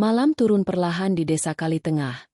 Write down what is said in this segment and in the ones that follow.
Malam turun perlahan di desa Kalitengah,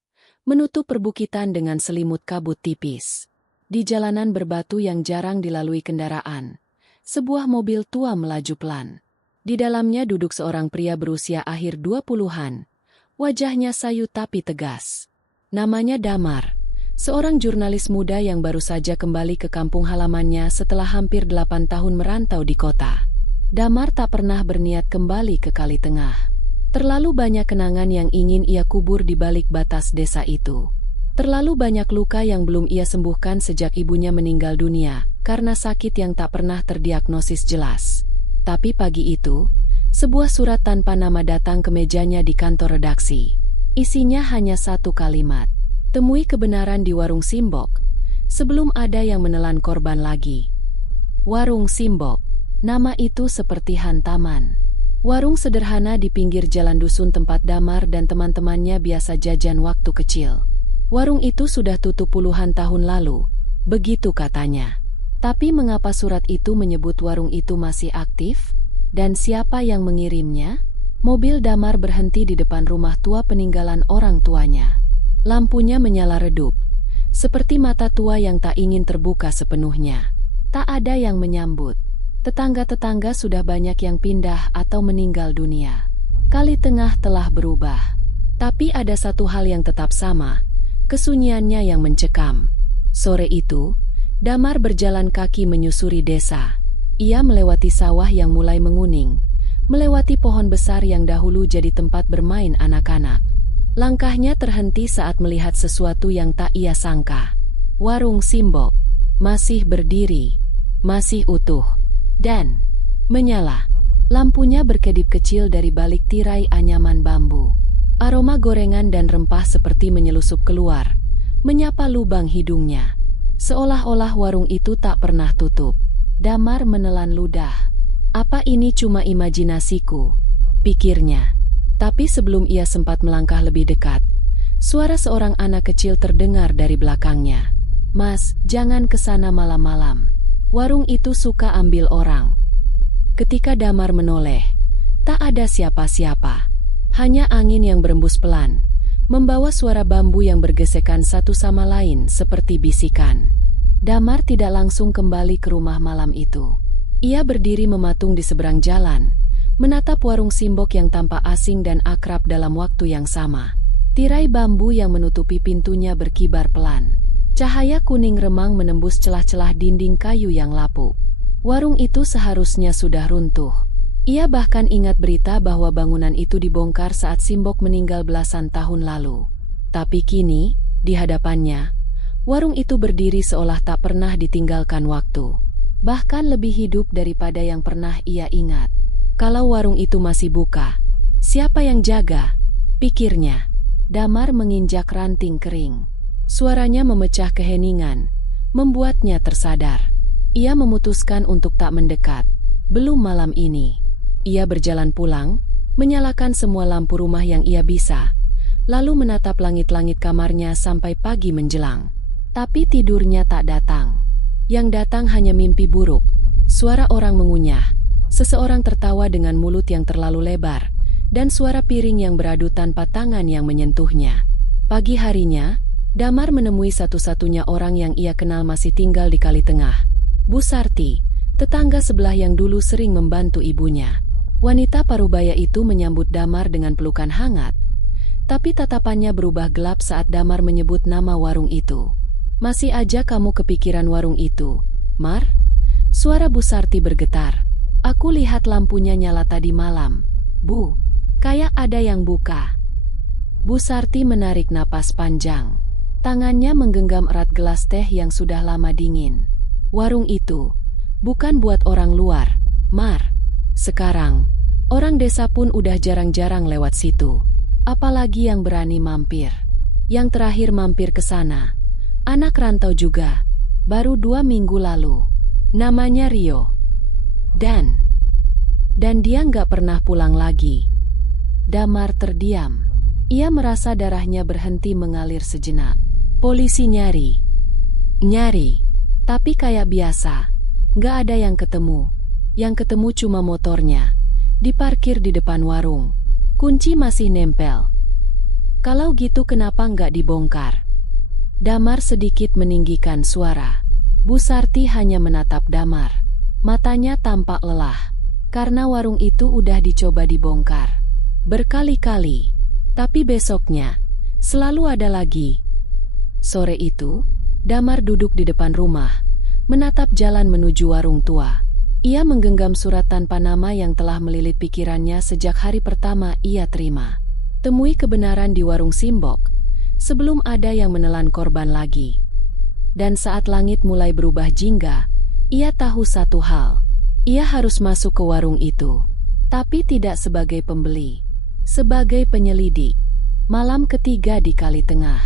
menutup perbukitan dengan selimut kabut tipis. Di jalanan berbatu yang jarang dilalui kendaraan, sebuah mobil tua melaju pelan. Di dalamnya duduk seorang pria berusia akhir 20-an. Wajahnya sayu tapi tegas. Namanya Damar, seorang jurnalis muda yang baru saja kembali ke kampung halamannya setelah hampir 8 tahun merantau di kota. Damar tak pernah berniat kembali ke Kalitengah. Terlalu banyak kenangan yang ingin ia kubur di balik batas desa itu. Terlalu banyak luka yang belum ia sembuhkan sejak ibunya meninggal dunia karena sakit yang tak pernah terdiagnosis jelas. Tapi pagi itu, sebuah surat tanpa nama datang ke mejanya di kantor redaksi. Isinya hanya satu kalimat. Temui kebenaran di Warung Simbok, sebelum ada yang menelan korban lagi. Warung Simbok, nama itu seperti hantaman. Warung sederhana di pinggir jalan dusun tempat Damar dan teman-temannya biasa jajan waktu kecil. Warung itu sudah tutup puluhan tahun lalu, begitu katanya. Tapi mengapa surat itu menyebut warung itu masih aktif? Dan siapa yang mengirimnya? Mobil Damar berhenti di depan rumah tua peninggalan orang tuanya. Lampunya menyala redup, seperti mata tua yang tak ingin terbuka sepenuhnya. Tak ada yang menyambut. Tetangga-tetangga sudah banyak yang pindah atau meninggal dunia. Kalitengah telah berubah. Tapi ada satu hal yang tetap sama, kesunyiannya yang mencekam. Sore itu, Damar berjalan kaki menyusuri desa. Ia melewati sawah yang mulai menguning, melewati pohon besar yang dahulu jadi tempat bermain anak-anak. Langkahnya terhenti saat melihat sesuatu yang tak ia sangka. Warung Simbok masih berdiri, masih utuh, dan menyala. Lampunya berkedip kecil dari balik tirai anyaman bambu. Aroma gorengan dan rempah seperti menyelusup keluar, menyapa lubang hidungnya. Seolah-olah warung itu tak pernah tutup. Damar menelan ludah. Apa ini cuma imajinasiku? Pikirnya. Tapi sebelum ia sempat melangkah lebih dekat, suara seorang anak kecil terdengar dari belakangnya. "Mas, jangan ke sana malam-malam. Warung itu suka ambil orang." Ketika Damar menoleh, tak ada siapa-siapa. Hanya angin yang berembus pelan, membawa suara bambu yang bergesekan satu sama lain seperti bisikan. Damar tidak langsung kembali ke rumah malam itu. Ia berdiri mematung di seberang jalan, menatap warung Simbok yang tampak asing dan akrab dalam waktu yang sama. Tirai bambu yang menutupi pintunya berkibar pelan. Cahaya kuning remang menembus celah-celah dinding kayu yang lapuk. Warung itu seharusnya sudah runtuh. Ia bahkan ingat berita bahwa bangunan itu dibongkar saat Simbok meninggal belasan tahun lalu. Tapi kini, di hadapannya, warung itu berdiri seolah tak pernah ditinggalkan waktu. Bahkan lebih hidup daripada yang pernah ia ingat. Kalau warung itu masih buka, siapa yang jaga? Pikirnya. Damar menginjak ranting kering. Suaranya memecah keheningan, membuatnya tersadar. Ia memutuskan untuk tak mendekat, belum malam ini. Ia berjalan pulang, menyalakan semua lampu rumah yang ia bisa, lalu menatap langit-langit kamarnya sampai pagi menjelang. Tapi tidurnya tak datang. Yang datang hanya mimpi buruk, suara orang mengunyah, seseorang tertawa dengan mulut yang terlalu lebar, dan suara piring yang beradu tanpa tangan yang menyentuhnya. Pagi harinya, Damar menemui satu-satunya orang yang ia kenal masih tinggal di Kalitengah. Bu Sarti, tetangga sebelah yang dulu sering membantu ibunya. Wanita parubaya itu menyambut Damar dengan pelukan hangat. Tapi tatapannya berubah gelap saat Damar menyebut nama warung itu. "Masih aja kamu kepikiran warung itu, Mar?" Suara Bu Sarti bergetar. "Aku lihat lampunya nyala tadi malam. Bu, kayak ada yang buka." Bu Sarti menarik napas panjang. Tangannya menggenggam erat gelas teh yang sudah lama dingin. "Warung itu bukan buat orang luar, Mar. Sekarang, orang desa pun udah jarang-jarang lewat situ. Apalagi yang berani mampir. Yang terakhir mampir ke sana, anak rantau juga, baru 2 minggu lalu. Namanya Rio. Dan dia nggak pernah pulang lagi." Damar terdiam. Ia merasa darahnya berhenti mengalir sejenak. Polisi nyari, tapi kayak biasa, nggak ada yang ketemu. Yang ketemu cuma motornya, diparkir di depan warung. Kunci masih nempel. Kalau gitu kenapa nggak dibongkar? Damar sedikit meninggikan suara. Bu Sarti hanya menatap Damar. Matanya tampak lelah. Karena warung itu udah dicoba dibongkar berkali-kali. Tapi besoknya, selalu ada lagi. Sore itu, Damar duduk di depan rumah, menatap jalan menuju warung tua. Ia menggenggam surat tanpa nama yang telah melilit pikirannya sejak hari pertama ia terima. Temui kebenaran di warung Simbok, sebelum ada yang menelan korban lagi. Dan saat langit mulai berubah jingga, ia tahu satu hal. Ia harus masuk ke warung itu. Tapi tidak sebagai pembeli, sebagai penyelidik. Malam ketiga di Kali Tengah,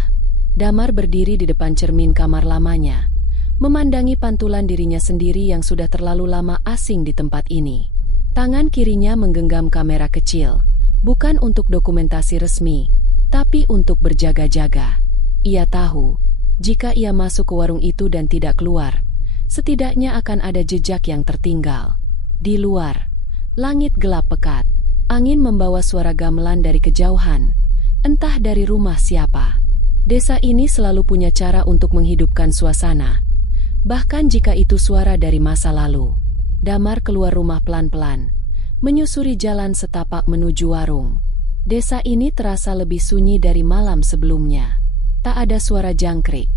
Damar berdiri di depan cermin kamar lamanya, memandangi pantulan dirinya sendiri yang sudah terlalu lama asing di tempat ini. Tangan kirinya menggenggam kamera kecil, bukan untuk dokumentasi resmi, tapi untuk berjaga-jaga. Ia tahu, jika ia masuk ke warung itu dan tidak keluar, setidaknya akan ada jejak yang tertinggal. Di luar, langit gelap pekat, angin membawa suara gamelan dari kejauhan, entah dari rumah siapa. Desa ini selalu punya cara untuk menghidupkan suasana. Bahkan jika itu suara dari masa lalu. Damar keluar rumah pelan-pelan, menyusuri jalan setapak menuju warung. Desa ini terasa lebih sunyi dari malam sebelumnya. Tak ada suara jangkrik,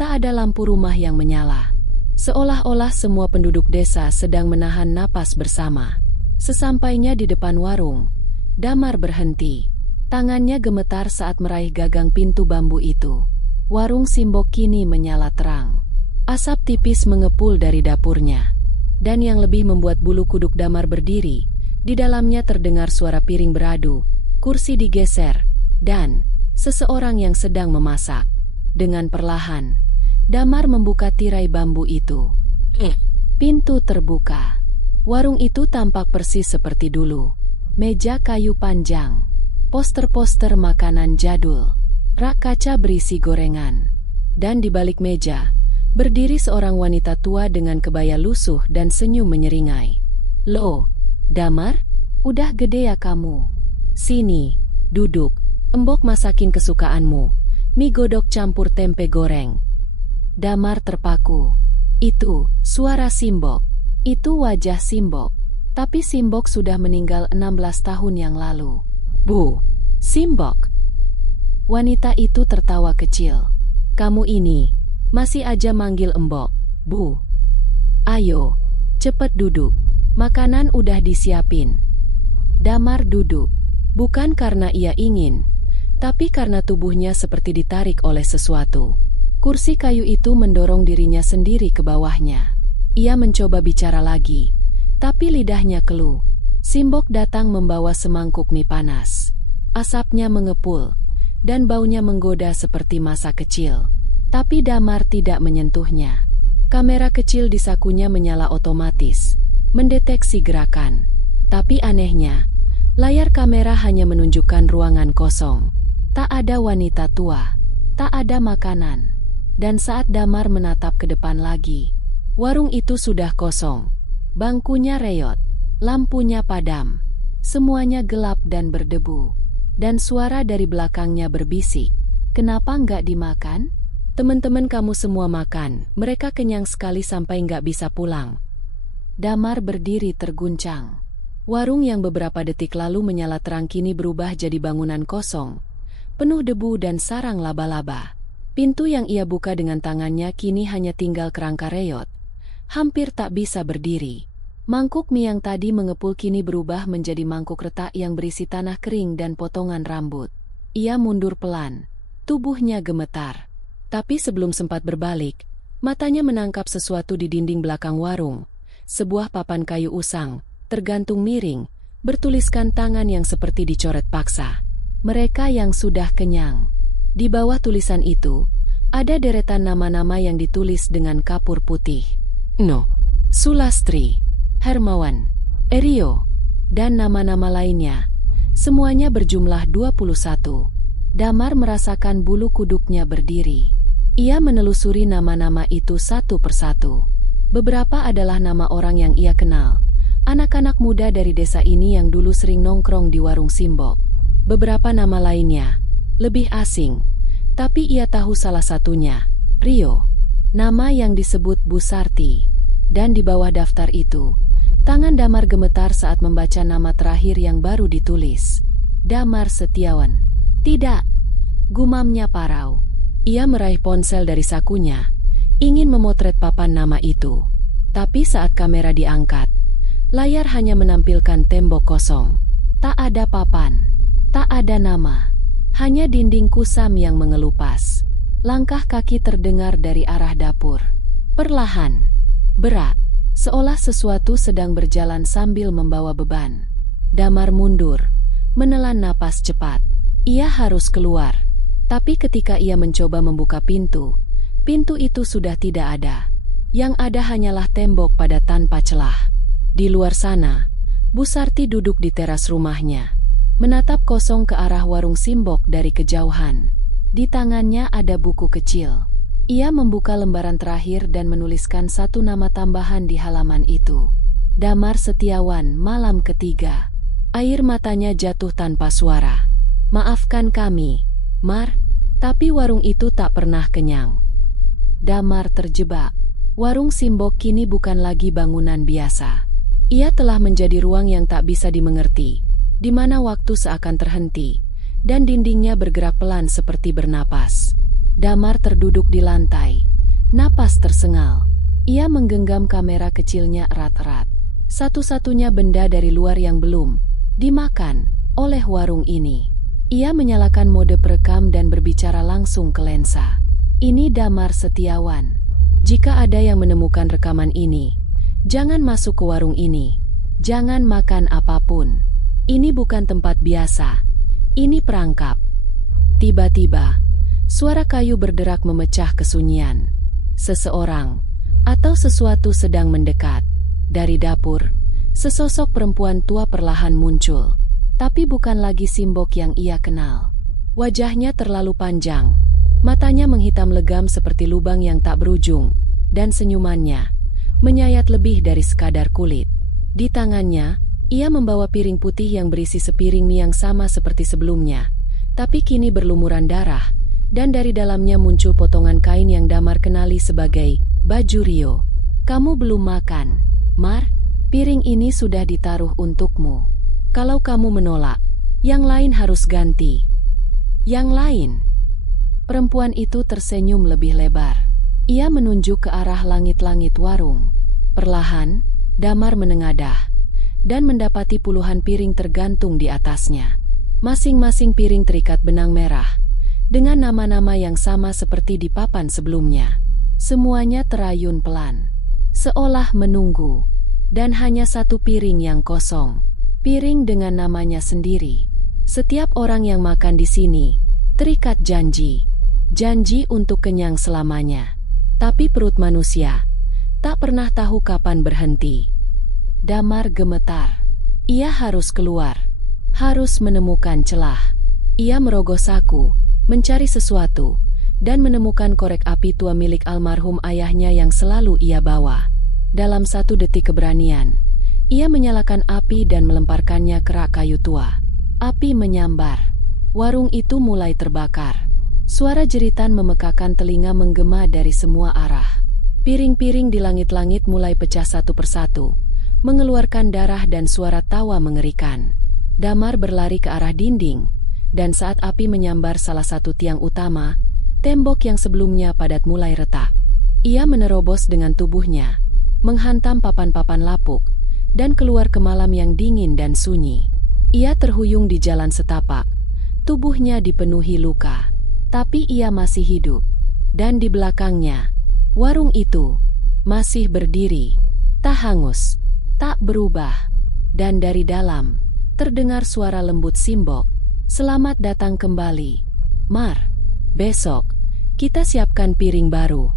tak ada lampu rumah yang menyala. Seolah-olah semua penduduk desa sedang menahan napas bersama. Sesampainya di depan warung, Damar berhenti. Tangannya gemetar saat meraih gagang pintu bambu itu. Warung Simbok kini menyala terang. Asap tipis mengepul dari dapurnya. Dan yang lebih membuat bulu kuduk Damar berdiri, di dalamnya terdengar suara piring beradu, kursi digeser, dan seseorang yang sedang memasak. Dengan perlahan, Damar membuka tirai bambu itu. Pintu terbuka. Warung itu tampak persis seperti dulu. Meja kayu panjang, poster-poster makanan jadul, rak kaca berisi gorengan. Dan di balik meja, berdiri seorang wanita tua dengan kebaya lusuh dan senyum menyeringai. "Loh, Damar, udah gede ya kamu? Sini, duduk, embok masakin kesukaanmu, mie godok campur tempe goreng." Damar terpaku. Itu suara Simbok. Itu wajah Simbok. Tapi Simbok sudah meninggal 16 tahun yang lalu. "Bu, Simbok." Wanita itu tertawa kecil. "Kamu ini masih aja manggil embok, Bu. Ayo, cepet duduk. Makanan udah disiapin." Damar duduk. Bukan karena ia ingin, tapi karena tubuhnya seperti ditarik oleh sesuatu. Kursi kayu itu mendorong dirinya sendiri ke bawahnya. Ia mencoba bicara lagi, tapi lidahnya keluh. Simbok datang membawa semangkuk mie panas. Asapnya mengepul, dan baunya menggoda seperti masa kecil. Tapi Damar tidak menyentuhnya. Kamera kecil di sakunya menyala otomatis, mendeteksi gerakan. Tapi anehnya, layar kamera hanya menunjukkan ruangan kosong. Tak ada wanita tua, tak ada makanan. Dan saat Damar menatap ke depan lagi, warung itu sudah kosong. Bangkunya reot, lampunya padam. Semuanya gelap dan berdebu. Dan suara dari belakangnya berbisik, "Kenapa nggak dimakan? Teman-teman kamu semua makan, mereka kenyang sekali sampai nggak bisa pulang." Damar berdiri terguncang. Warung yang beberapa detik lalu menyala terang kini berubah jadi bangunan kosong, penuh debu dan sarang laba-laba. Pintu yang ia buka dengan tangannya kini hanya tinggal kerangka reot. Hampir tak bisa berdiri. Mangkuk mie yang tadi mengepul kini berubah menjadi mangkuk retak yang berisi tanah kering dan potongan rambut. Ia mundur pelan. Tubuhnya gemetar. Tapi sebelum sempat berbalik, matanya menangkap sesuatu di dinding belakang warung. Sebuah papan kayu usang, tergantung miring, bertuliskan tangan yang seperti dicoret paksa. Mereka yang sudah kenyang. Di bawah tulisan itu, ada deretan nama-nama yang ditulis dengan kapur putih. No, Sulastri, Hermawan, Erio, dan nama-nama lainnya. Semuanya berjumlah 21. Damar merasakan bulu kuduknya berdiri. Ia menelusuri nama-nama itu satu persatu. Beberapa adalah nama orang yang ia kenal. Anak-anak muda dari desa ini yang dulu sering nongkrong di warung Simbok. Beberapa nama lainnya, lebih asing, tapi ia tahu salah satunya, Rio. Nama yang disebut Bu Sarti. Dan di bawah daftar itu, tangan Damar gemetar saat membaca nama terakhir yang baru ditulis. Damar Setiawan. Tidak, gumamnya Parau. Ia meraih ponsel dari sakunya, ingin memotret papan nama itu. Tapi saat kamera diangkat, layar hanya menampilkan tembok kosong. Tak ada papan, tak ada nama, hanya dinding kusam yang mengelupas. Langkah kaki terdengar dari arah dapur. Perlahan, berat, seolah sesuatu sedang berjalan sambil membawa beban. Damar mundur, menelan napas cepat. Ia harus keluar. Tapi ketika ia mencoba membuka pintu itu sudah tidak ada. Yang ada hanyalah tembok padat tanpa celah. Di luar sana, Bu Sarti duduk di teras rumahnya, menatap kosong ke arah warung Simbok dari kejauhan. Di tangannya ada buku kecil. Ia membuka lembaran terakhir dan menuliskan satu nama tambahan di halaman itu. Damar Setiawan, malam ketiga. Air matanya jatuh tanpa suara. Maafkan kami, Mar, tapi warung itu tak pernah kenyang. Damar terjebak. Warung Simbok kini bukan lagi bangunan biasa. Ia telah menjadi ruang yang tak bisa dimengerti, di mana waktu seakan terhenti, dan dindingnya bergerak pelan seperti bernapas. Damar terduduk di lantai, napas tersengal. Ia menggenggam kamera kecilnya erat-erat. Satu-satunya benda dari luar yang belum dimakan oleh warung ini. Ia menyalakan mode perekam dan berbicara langsung ke lensa. Ini Damar Setiawan. Jika ada yang menemukan rekaman ini, jangan masuk ke warung ini. Jangan makan apapun. Ini bukan tempat biasa. Ini perangkap. Tiba-tiba, suara kayu berderak memecah kesunyian. Seseorang atau sesuatu sedang mendekat. Dari dapur, sesosok perempuan tua perlahan muncul. Tapi bukan lagi Simbok yang ia kenal. Wajahnya terlalu panjang. Matanya menghitam legam seperti lubang yang tak berujung. Dan senyumannya menyayat lebih dari sekadar kulit. Di tangannya, ia membawa piring putih yang berisi sepiring mie yang sama seperti sebelumnya, tapi kini berlumuran darah, dan dari dalamnya muncul potongan kain yang Damar kenali sebagai baju Rio. Kamu belum makan, Mar? Piring ini sudah ditaruh untukmu. Kalau kamu menolak, yang lain harus ganti. Yang lain? Perempuan itu tersenyum lebih lebar. Ia menunjuk ke arah langit-langit warung. Perlahan, Damar menengadah dan mendapati puluhan piring tergantung di atasnya. Masing-masing piring terikat benang merah dengan nama-nama yang sama seperti di papan sebelumnya. Semuanya terayun pelan, seolah menunggu, dan hanya satu piring yang kosong. Piring dengan namanya sendiri. Setiap orang yang makan di sini terikat janji untuk kenyang selamanya. Tapi perut manusia tak pernah tahu kapan berhenti. Damar gemetar. Ia harus keluar, harus menemukan celah. Ia merogoh saku, mencari sesuatu, dan menemukan korek api tua milik almarhum ayahnya yang selalu ia bawa. Dalam satu detik keberanian, ia menyalakan api dan melemparkannya ke rak kayu tua. Api menyambar. Warung itu mulai terbakar. Suara jeritan memekakan telinga menggema dari semua arah. Piring-piring di langit-langit mulai pecah satu persatu, mengeluarkan darah dan suara tawa mengerikan. Damar berlari ke arah dinding, dan saat api menyambar salah satu tiang utama, tembok yang sebelumnya padat mulai retak. Ia menerobos dengan tubuhnya, menghantam papan-papan lapuk, dan keluar ke malam yang dingin dan sunyi. Ia terhuyung di jalan setapak, tubuhnya dipenuhi luka. Tapi ia masih hidup, dan di belakangnya, warung itu masih berdiri, tak hangus, tak berubah. Dan dari dalam, terdengar suara lembut Simbok. Selamat datang kembali, Mar. Besok, kita siapkan piring baru.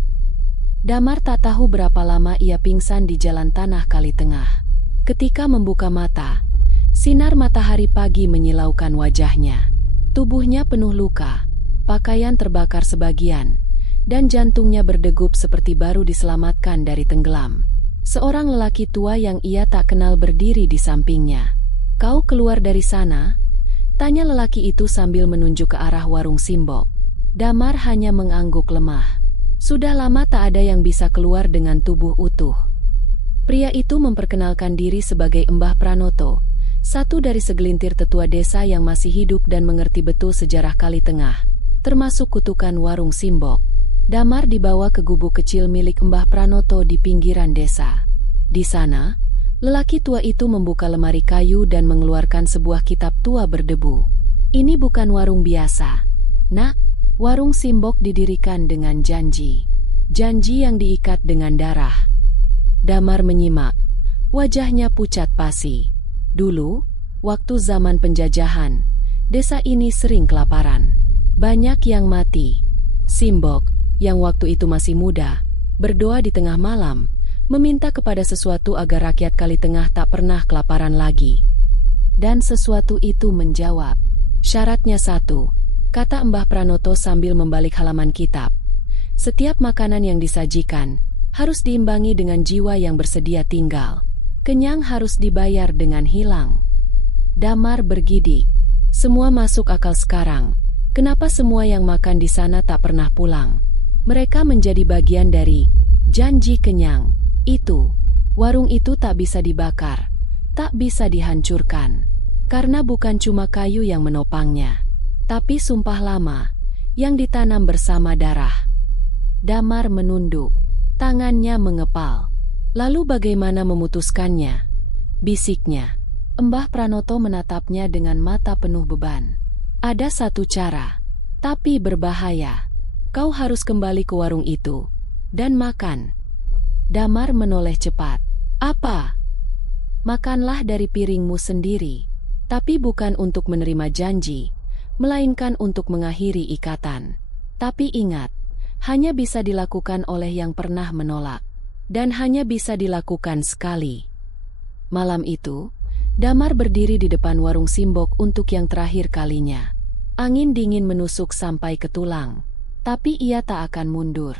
Damar tak tahu berapa lama ia pingsan di jalan tanah Kali Tengah. Ketika membuka mata, sinar matahari pagi menyilaukan wajahnya. Tubuhnya penuh luka. Pakaian terbakar sebagian, dan jantungnya berdegup seperti baru diselamatkan dari tenggelam. Seorang lelaki tua yang ia tak kenal berdiri di sampingnya. Kau keluar dari sana? Tanya lelaki itu sambil menunjuk ke arah warung Simbok. Damar hanya mengangguk lemah. Sudah lama tak ada yang bisa keluar dengan tubuh utuh. Pria itu memperkenalkan diri sebagai Mbah Pranoto, satu dari segelintir tetua desa yang masih hidup dan mengerti betul sejarah Kali Tengah, termasuk kutukan warung Simbok. Damar dibawa ke gubuk kecil milik Mbah Pranoto di pinggiran desa. Di sana, lelaki tua itu membuka lemari kayu dan mengeluarkan sebuah kitab tua berdebu. Ini bukan warung biasa, Nak. Warung Simbok didirikan dengan janji. Janji yang diikat dengan darah. Damar menyimak. Wajahnya pucat pasi. Dulu, waktu zaman penjajahan, desa ini sering kelaparan. Banyak yang mati. Simbok, yang waktu itu masih muda, berdoa di tengah malam, meminta kepada sesuatu agar rakyat Kali Tengah tak pernah kelaparan lagi. Dan sesuatu itu menjawab. Syaratnya satu, kata Mbah Pranoto sambil membalik halaman kitab. Setiap makanan yang disajikan harus diimbangi dengan jiwa yang bersedia tinggal. Kenyang harus dibayar dengan hilang. Damar bergidik. Semua masuk akal sekarang. Kenapa semua yang makan di sana tak pernah pulang? Mereka menjadi bagian dari janji kenyang. Itu, warung itu tak bisa dibakar, tak bisa dihancurkan. Karena bukan cuma kayu yang menopangnya, tapi sumpah lama yang ditanam bersama darah. Damar menunduk, tangannya mengepal. Lalu bagaimana memutuskannya? Bisiknya. Mbah Pranoto menatapnya dengan mata penuh beban. Ada satu cara, tapi berbahaya. Kau harus kembali ke warung itu dan makan. Damar menoleh cepat. Apa? Makanlah dari piringmu sendiri, tapi bukan untuk menerima janji, melainkan untuk mengakhiri ikatan. Tapi ingat, hanya bisa dilakukan oleh yang pernah menolak, dan hanya bisa dilakukan sekali. Malam itu, Damar berdiri di depan warung Simbok untuk yang terakhir kalinya. Angin dingin menusuk sampai ke tulang, tapi ia tak akan mundur.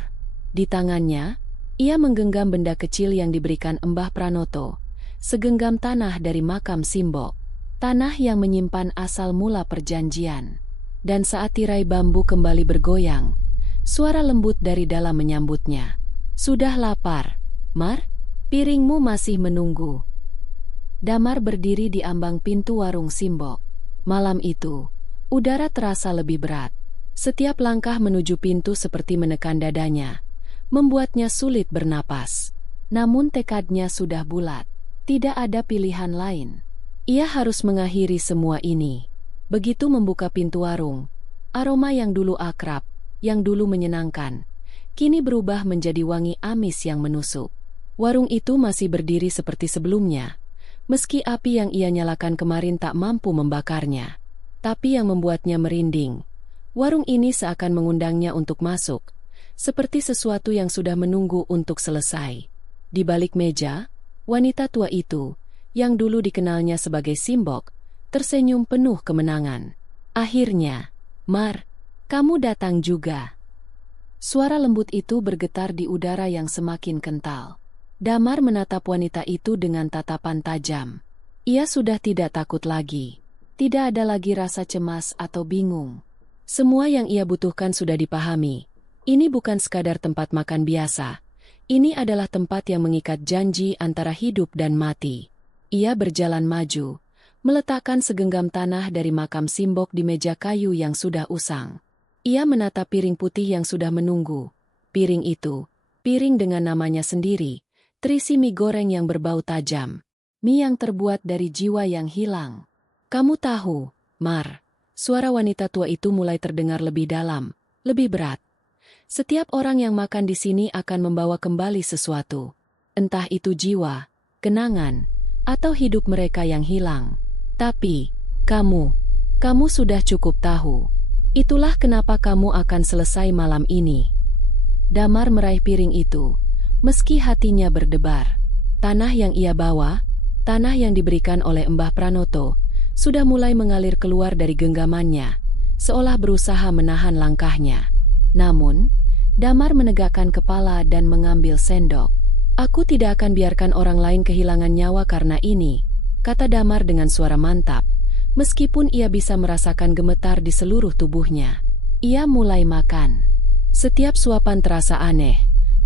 Di tangannya, ia menggenggam benda kecil yang diberikan Mbah Pranoto, segenggam tanah dari makam Simbok. Tanah yang menyimpan asal mula perjanjian. Dan saat tirai bambu kembali bergoyang, suara lembut dari dalam menyambutnya. Sudah lapar, Mar? Piringmu masih menunggu. Damar berdiri di ambang pintu warung Simbok. Malam itu, udara terasa lebih berat. Setiap langkah menuju pintu seperti menekan dadanya, membuatnya sulit bernapas. Namun tekadnya sudah bulat. Tidak ada pilihan lain. Ia harus mengakhiri semua ini. Begitu membuka pintu warung, aroma yang dulu akrab, yang dulu menyenangkan, kini berubah menjadi wangi amis yang menusuk. Warung itu masih berdiri seperti sebelumnya, meski api yang ia nyalakan kemarin tak mampu membakarnya. Tapi yang membuatnya merinding, warung ini seakan mengundangnya untuk masuk, seperti sesuatu yang sudah menunggu untuk selesai. Di balik meja, wanita tua itu, yang dulu dikenalnya sebagai Simbok, tersenyum penuh kemenangan. Akhirnya, Mar, kamu datang juga. Suara lembut itu bergetar di udara yang semakin kental. Damar menatap wanita itu dengan tatapan tajam. Ia sudah tidak takut lagi. Tidak ada lagi rasa cemas atau bingung. Semua yang ia butuhkan sudah dipahami. Ini bukan sekadar tempat makan biasa. Ini adalah tempat yang mengikat janji antara hidup dan mati. Ia berjalan maju, meletakkan segenggam tanah dari makam Simbok di meja kayu yang sudah usang. Ia menatap piring putih yang sudah menunggu. Piring itu, piring dengan namanya sendiri, terisi mie goreng yang berbau tajam. Mie yang terbuat dari jiwa yang hilang. Kamu tahu, Mar, suara wanita tua itu mulai terdengar lebih dalam, lebih berat. Setiap orang yang makan di sini akan membawa kembali sesuatu. Entah itu jiwa, kenangan, atau hidup mereka yang hilang. Tapi, kamu sudah cukup tahu. Itulah kenapa kamu akan selesai malam ini. Damar meraih piring itu, meski hatinya berdebar. Tanah yang ia bawa, tanah yang diberikan oleh Mbah Pranoto, sudah mulai mengalir keluar dari genggamannya, seolah berusaha menahan langkahnya. Namun, Damar menegakkan kepala dan mengambil sendok. Aku tidak akan biarkan orang lain kehilangan nyawa karena ini, kata Damar dengan suara mantap, Meskipun ia bisa merasakan gemetar di seluruh tubuhnya, ia mulai makan. Setiap suapan terasa aneh,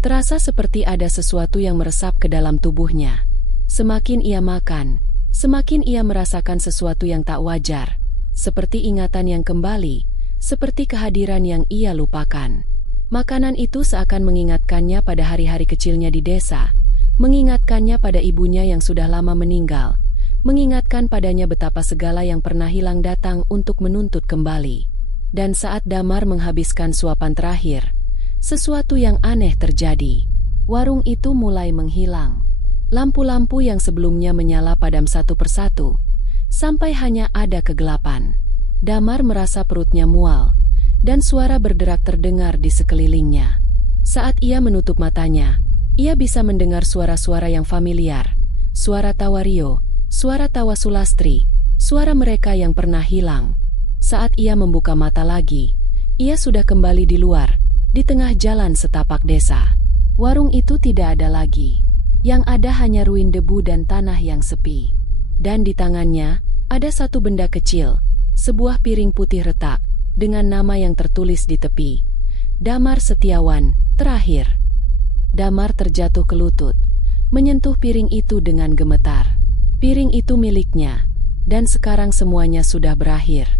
terasa seperti ada sesuatu yang meresap ke dalam tubuhnya. Semakin ia makan, semakin ia merasakan sesuatu yang tak wajar, seperti ingatan yang kembali, seperti kehadiran yang ia lupakan. Makanan itu seakan mengingatkannya pada hari-hari kecilnya di desa, mengingatkannya pada ibunya yang sudah lama meninggal, mengingatkan padanya betapa segala yang pernah hilang datang untuk menuntut kembali. Dan saat Damar menghabiskan suapan terakhir, sesuatu yang aneh terjadi. Warung itu mulai menghilang. Lampu-lampu yang sebelumnya menyala padam satu persatu, sampai hanya ada kegelapan. Damar merasa perutnya mual, dan suara berderak terdengar di sekelilingnya. Saat ia menutup matanya, ia bisa mendengar suara-suara yang familiar, suara tawa Rio, suara tawa Sulastri, suara mereka yang pernah hilang. Saat ia membuka mata lagi, ia sudah kembali di luar, di tengah jalan setapak desa. Warung itu tidak ada lagi. Yang ada hanya ruin debu dan tanah yang sepi. Dan di tangannya, ada satu benda kecil, sebuah piring putih retak, dengan nama yang tertulis di tepi. Damar Setiawan, terakhir. Damar terjatuh ke lutut, menyentuh piring itu dengan gemetar. Piring itu miliknya, dan sekarang semuanya sudah berakhir.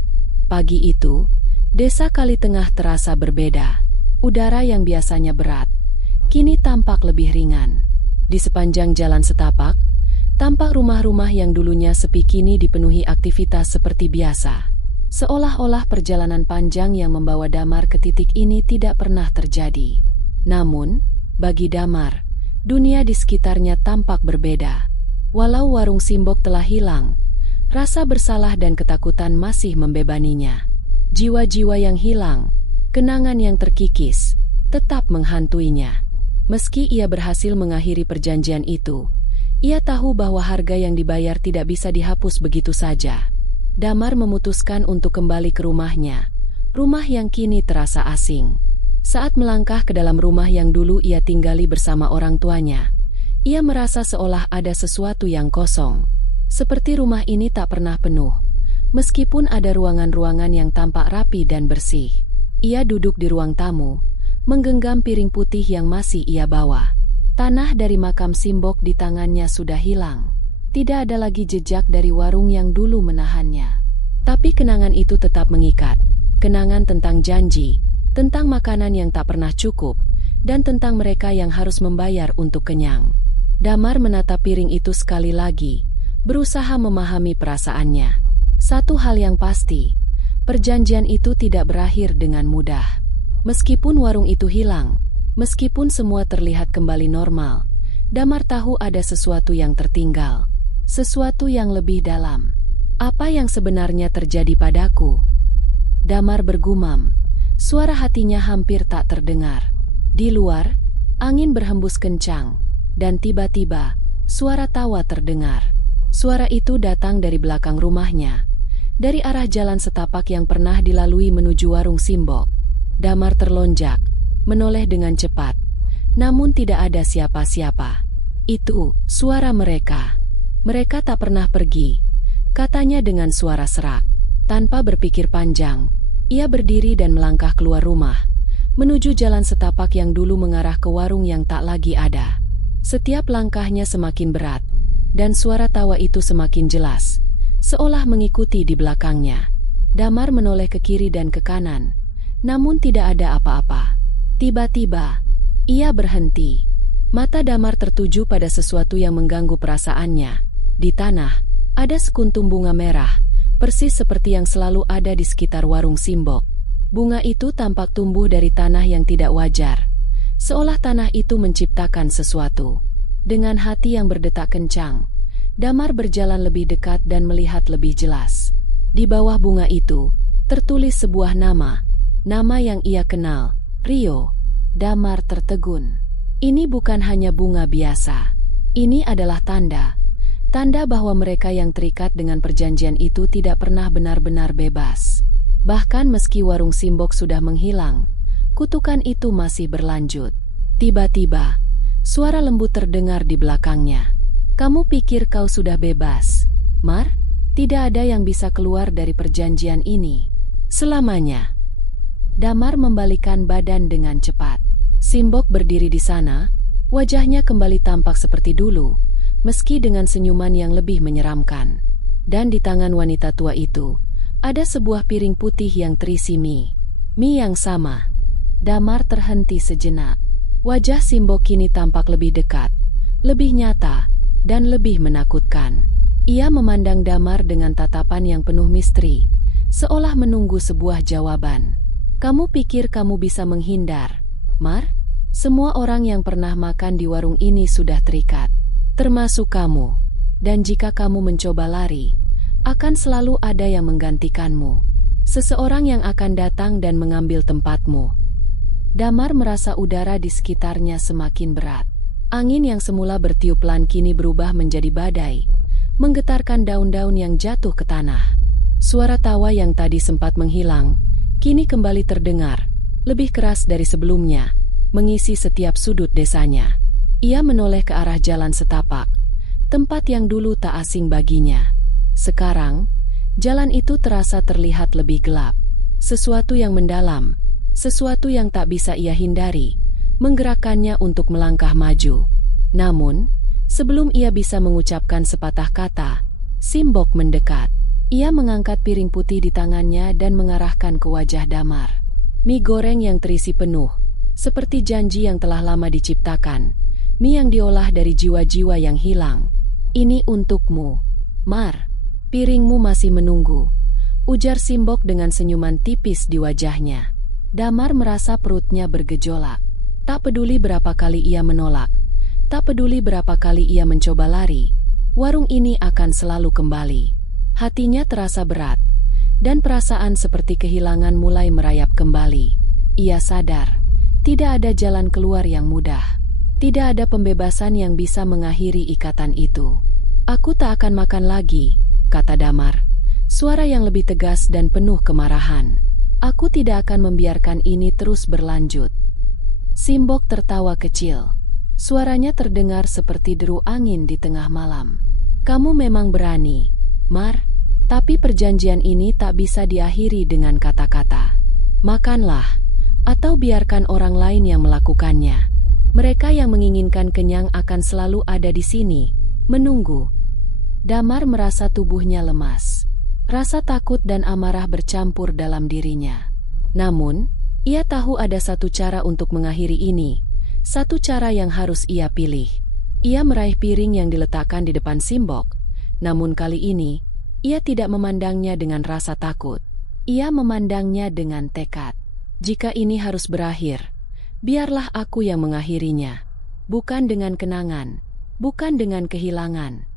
Pagi itu, desa Kalitengah terasa berbeda. Udara yang biasanya berat, kini tampak lebih ringan. Di sepanjang jalan setapak, tampak rumah-rumah yang dulunya sepi kini dipenuhi aktivitas seperti biasa. Seolah-olah perjalanan panjang yang membawa Damar ke titik ini tidak pernah terjadi. Namun, bagi Damar, dunia di sekitarnya tampak berbeda. Walau warung Simbok telah hilang, rasa bersalah dan ketakutan masih membebaninya. Jiwa-jiwa yang hilang, kenangan yang terkikis, tetap menghantuinya. Meski ia berhasil mengakhiri perjanjian itu, ia tahu bahwa harga yang dibayar tidak bisa dihapus begitu saja. Damar memutuskan untuk kembali ke rumahnya, rumah yang kini terasa asing. Saat melangkah ke dalam rumah yang dulu ia tinggali bersama orang tuanya, ia merasa seolah ada sesuatu yang kosong. Seperti rumah ini tak pernah penuh, meskipun ada ruangan-ruangan yang tampak rapi dan bersih. Ia duduk di ruang tamu, menggenggam piring putih yang masih ia bawa. Tanah dari makam Simbok di tangannya sudah hilang. Tidak ada lagi jejak dari warung yang dulu menahannya. Tapi kenangan itu tetap mengikat. Kenangan tentang janji, tentang makanan yang tak pernah cukup, dan tentang mereka yang harus membayar untuk kenyang. Damar menatap piring itu sekali lagi, berusaha memahami perasaannya. Satu hal yang pasti, perjanjian itu tidak berakhir dengan mudah. Meskipun warung itu hilang, meskipun semua terlihat kembali normal, Damar tahu ada sesuatu yang tertinggal. Sesuatu yang lebih dalam. Apa yang sebenarnya terjadi padaku? Damar bergumam. Suara hatinya hampir tak terdengar. Di luar, angin berhembus kencang, dan tiba-tiba, suara tawa terdengar. Suara itu datang dari belakang rumahnya, dari arah jalan setapak yang pernah dilalui menuju warung Simbok. Damar terlonjak, menoleh dengan cepat, namun tidak ada siapa-siapa. Itu suara mereka. Mereka tak pernah pergi, katanya dengan suara serak. Tanpa berpikir panjang, ia berdiri dan melangkah keluar rumah, menuju jalan setapak yang dulu mengarah ke warung yang tak lagi ada. Setiap langkahnya semakin berat, dan suara tawa itu semakin jelas, seolah mengikuti di belakangnya. Damar menoleh ke kiri dan ke kanan, namun tidak ada apa-apa. Tiba-tiba, ia berhenti. Mata Damar tertuju pada sesuatu yang mengganggu perasaannya. Di tanah, ada sekuntum bunga merah, persis seperti yang selalu ada di sekitar warung Simbok. Bunga itu tampak tumbuh dari tanah yang tidak wajar, seolah tanah itu menciptakan sesuatu. Dengan hati yang berdetak kencang, Damar berjalan lebih dekat dan melihat lebih jelas. Di bawah bunga itu, tertulis sebuah nama yang ia kenal, Rio. Damar tertegun. Ini bukan hanya bunga biasa. Ini adalah tanda bahwa mereka yang terikat dengan perjanjian itu tidak pernah benar-benar bebas. Bahkan meski warung Simbok sudah menghilang, kutukan itu masih berlanjut. Tiba-tiba, suara lembut terdengar di belakangnya. "Kamu pikir kau sudah bebas, Mar?" Tidak ada yang bisa keluar dari perjanjian ini selamanya. Damar membalikan badan dengan cepat. Simbok berdiri di sana, wajahnya kembali tampak seperti dulu, meski dengan senyuman yang lebih menyeramkan. Dan di tangan wanita tua itu, ada sebuah piring putih yang terisi mie. Mie yang sama. Damar terhenti sejenak. Wajah Simbok kini tampak lebih dekat, lebih nyata, dan lebih menakutkan. Ia memandang Damar dengan tatapan yang penuh misteri, seolah menunggu sebuah jawaban. Kamu pikir kamu bisa menghindar, Mar? Semua orang yang pernah makan di warung ini sudah terikat, termasuk kamu. Dan jika kamu mencoba lari, akan selalu ada yang menggantikanmu. Seseorang yang akan datang dan mengambil tempatmu. Damar merasa udara di sekitarnya semakin berat. Angin yang semula bertiup pelan kini berubah menjadi badai, menggetarkan daun-daun yang jatuh ke tanah. Suara tawa yang tadi sempat menghilang, kini kembali terdengar, lebih keras dari sebelumnya, mengisi setiap sudut desanya. Ia menoleh ke arah jalan setapak, tempat yang dulu tak asing baginya. Sekarang, jalan itu terasa terlihat lebih gelap. Sesuatu yang mendalam, sesuatu yang tak bisa ia hindari, menggerakkannya untuk melangkah maju. Namun, sebelum ia bisa mengucapkan sepatah kata, Simbok mendekat. Ia mengangkat piring putih di tangannya dan mengarahkan ke wajah Damar. Mie goreng yang terisi penuh, seperti janji yang telah lama diciptakan. Mie yang diolah dari jiwa-jiwa yang hilang. Ini untukmu, Mar. Piringmu masih menunggu, ujar Simbok dengan senyuman tipis di wajahnya. Damar merasa perutnya bergejolak. Tak peduli berapa kali ia menolak, tak peduli berapa kali ia mencoba lari, warung ini akan selalu kembali. Hatinya terasa berat, dan perasaan seperti kehilangan mulai merayap kembali. Ia sadar, tidak ada jalan keluar yang mudah. Tidak ada pembebasan yang bisa mengakhiri ikatan itu. Aku tak akan makan lagi, kata Damar, suara yang lebih tegas dan penuh kemarahan. Aku tidak akan membiarkan ini terus berlanjut. Simbok tertawa kecil. Suaranya terdengar seperti deru angin di tengah malam. Kamu memang berani, Mar, tapi perjanjian ini tak bisa diakhiri dengan kata-kata. Makanlah, atau biarkan orang lain yang melakukannya. Mereka yang menginginkan kenyang akan selalu ada di sini, menunggu. Damar merasa tubuhnya lemas. Rasa takut dan amarah bercampur dalam dirinya. Namun, ia tahu ada satu cara untuk mengakhiri ini, satu cara yang harus ia pilih. Ia meraih piring yang diletakkan di depan Simbok, namun kali ini, ia tidak memandangnya dengan rasa takut. Ia memandangnya dengan tekad. Jika ini harus berakhir, biarlah aku yang mengakhirinya. Bukan dengan kenangan, bukan dengan kehilangan.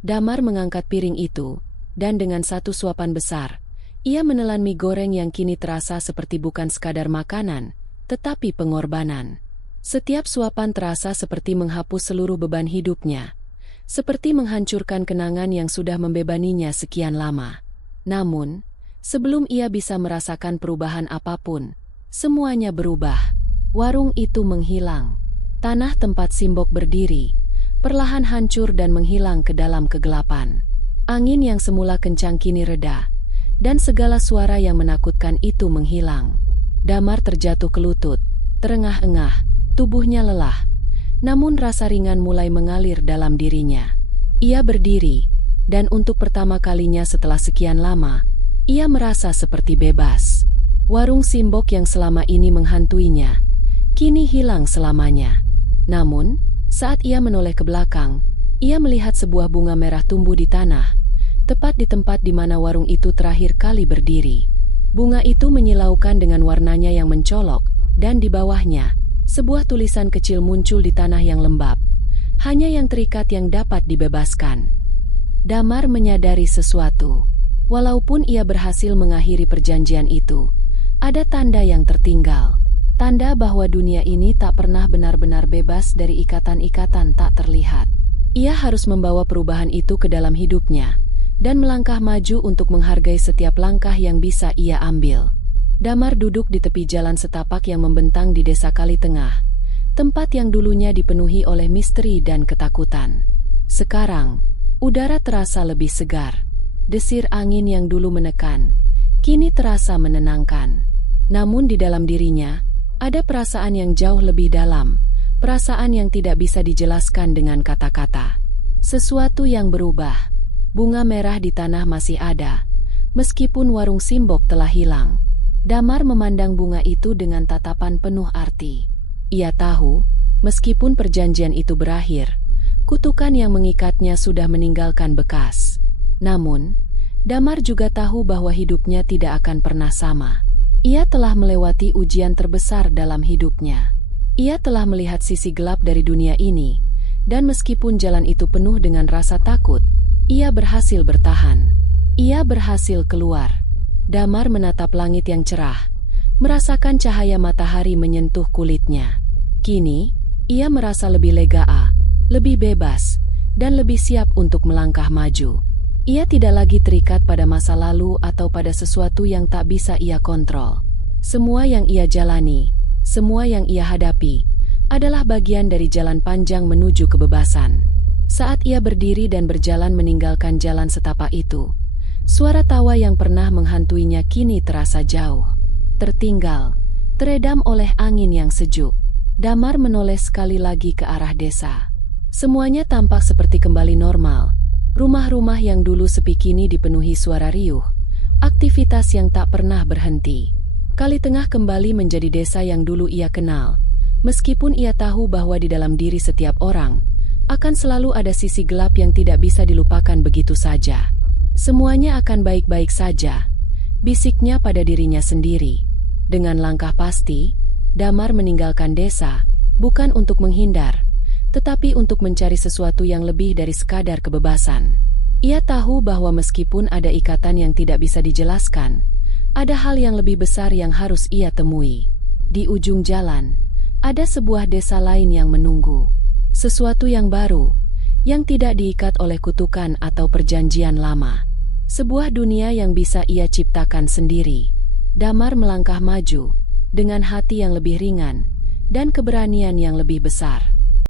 Damar mengangkat piring itu, dan dengan satu suapan besar, ia menelan mie goreng yang kini terasa seperti bukan sekadar makanan, tetapi pengorbanan. Setiap suapan terasa seperti menghapus seluruh beban hidupnya, seperti menghancurkan kenangan yang sudah membebaninya sekian lama. Namun, sebelum ia bisa merasakan perubahan apapun, semuanya berubah. Warung itu menghilang. Tanah tempat Simbok berdiri, perlahan hancur dan menghilang ke dalam kegelapan. Angin yang semula kencang kini reda, dan segala suara yang menakutkan itu menghilang. Damar terjatuh ke lutut, terengah-engah, tubuhnya lelah. Namun rasa ringan mulai mengalir dalam dirinya. Ia berdiri, dan untuk pertama kalinya setelah sekian lama, ia merasa seperti bebas. Warung Simbok yang selama ini menghantuinya, kini hilang selamanya. Namun, saat ia menoleh ke belakang, ia melihat sebuah bunga merah tumbuh di tanah, tepat di tempat di mana warung itu terakhir kali berdiri. Bunga itu menyilaukan dengan warnanya yang mencolok, dan di bawahnya, sebuah tulisan kecil muncul di tanah yang lembab. Hanya yang terikat yang dapat dibebaskan. Damar menyadari sesuatu. Walaupun ia berhasil mengakhiri perjanjian itu, ada tanda yang tertinggal. Tanda bahwa dunia ini tak pernah benar-benar bebas dari ikatan-ikatan tak terlihat. Ia harus membawa perubahan itu ke dalam hidupnya, dan melangkah maju untuk menghargai setiap langkah yang bisa ia ambil. Damar duduk di tepi jalan setapak yang membentang di Desa Kali Tengah, tempat yang dulunya dipenuhi oleh misteri dan ketakutan. Sekarang, udara terasa lebih segar. Desir angin yang dulu menekan, kini terasa menenangkan. Namun di dalam dirinya, ada perasaan yang jauh lebih dalam, perasaan yang tidak bisa dijelaskan dengan kata-kata. Sesuatu yang berubah. Bunga merah di tanah masih ada, meskipun warung Simbok telah hilang. Damar memandang bunga itu dengan tatapan penuh arti. Ia tahu, meskipun perjanjian itu berakhir, kutukan yang mengikatnya sudah meninggalkan bekas. Namun, Damar juga tahu bahwa hidupnya tidak akan pernah sama. Ia telah melewati ujian terbesar dalam hidupnya. Ia telah melihat sisi gelap dari dunia ini, dan meskipun jalan itu penuh dengan rasa takut, ia berhasil bertahan. Ia berhasil keluar. Damar menatap langit yang cerah, merasakan cahaya matahari menyentuh kulitnya. Kini, ia merasa lebih lega, lebih bebas, dan lebih siap untuk melangkah maju. Ia tidak lagi terikat pada masa lalu atau pada sesuatu yang tak bisa ia kontrol. Semua yang ia jalani, semua yang ia hadapi, adalah bagian dari jalan panjang menuju kebebasan. Saat ia berdiri dan berjalan meninggalkan jalan setapak itu, suara tawa yang pernah menghantuinya kini terasa jauh, tertinggal, teredam oleh angin yang sejuk. Damar menoleh sekali lagi ke arah desa. Semuanya tampak seperti kembali normal. Rumah-rumah yang dulu sepi kini dipenuhi suara riuh, aktivitas yang tak pernah berhenti. Kali Tengah kembali menjadi desa yang dulu ia kenal, meskipun ia tahu bahwa di dalam diri setiap orang akan selalu ada sisi gelap yang tidak bisa dilupakan begitu saja. Semuanya akan baik-baik saja, bisiknya pada dirinya sendiri. Dengan langkah pasti, Damar meninggalkan desa, bukan untuk menghindar, tetapi untuk mencari sesuatu yang lebih dari sekadar kebebasan. Ia tahu bahwa meskipun ada ikatan yang tidak bisa dijelaskan, ada hal yang lebih besar yang harus ia temui. Di ujung jalan, ada sebuah desa lain yang menunggu. Sesuatu yang baru, yang tidak diikat oleh kutukan atau perjanjian lama. Sebuah dunia yang bisa ia ciptakan sendiri. Damar melangkah maju, dengan hati yang lebih ringan, dan keberanian yang lebih besar.